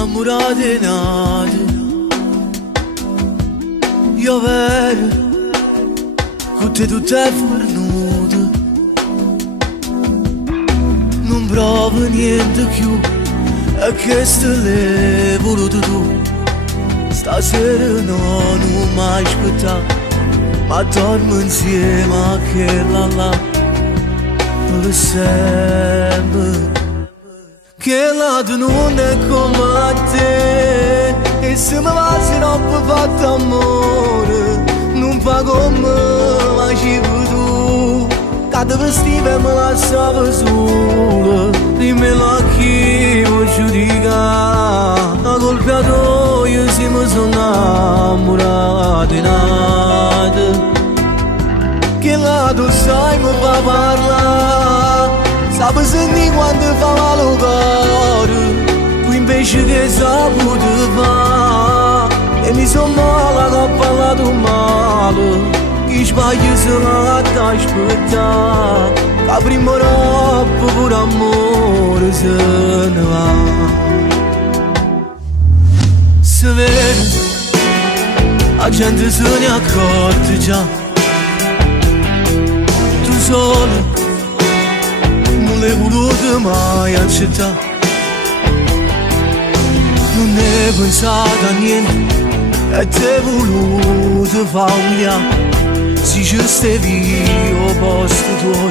innamorato di nada. Io vero, con te tutto è fornuto. Non provo niente più, e che l'hai voluto tu. Stasera no, non mi aspettare, ma dormo insieme a quella là, per sempre. Che lato non è come te, e se mi va se non mi fa amore, non fa come facevi tu. Cada vestiva mi lasciava sola, dimmelo a chi vuoi giudicare. La colpa tua, io se mi sono innamorato di nada. Che lato sai mi fa parlare, sape senti quando fa male il cuore, tu invece che saputo fare. E mi sono male che ho parlato male, chi sbaglia se la aspettare, che prima troppo pure amore se ne va. Se vede, la gente se ne accorge già, tu solo non l'hai voluto mai accettare. Non ne pensato a niente e ti hai voluto fare umiliare. Se ci stavi al posto tuo,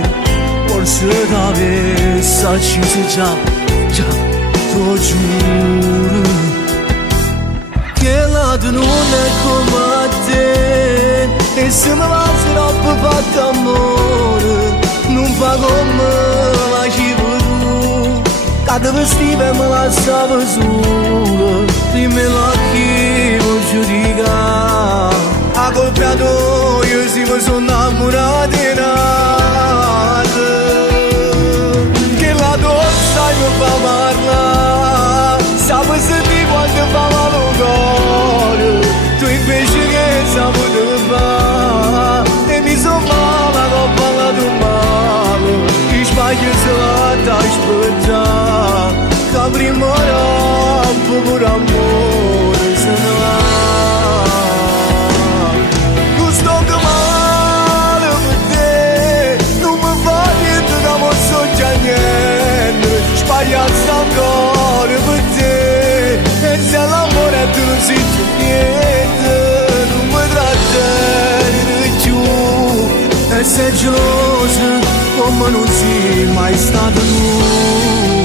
forse t'avessi acceso già, te lo giuro. Che lato non è come te, e se mi va se troppo fatto amore, non fa come facevi tu. Cada vestiva mi lasciava sola, dimmelo a chi vuoi giudicare. La colpa tua, io sì mi sono innamorato di nada. Che la donna mi fa parlare, sape senti quando fa male il cuore, tu invece che saputo fare. E mi sono male che ho parlato male, chi sbaglia se la aspettare, che prima troppo pure amore se ne va. Sbagliato ancora per te, e se l'amore tu non sei più niente, non mi trattenere più. E sei gelosa come non sei mai stato tu.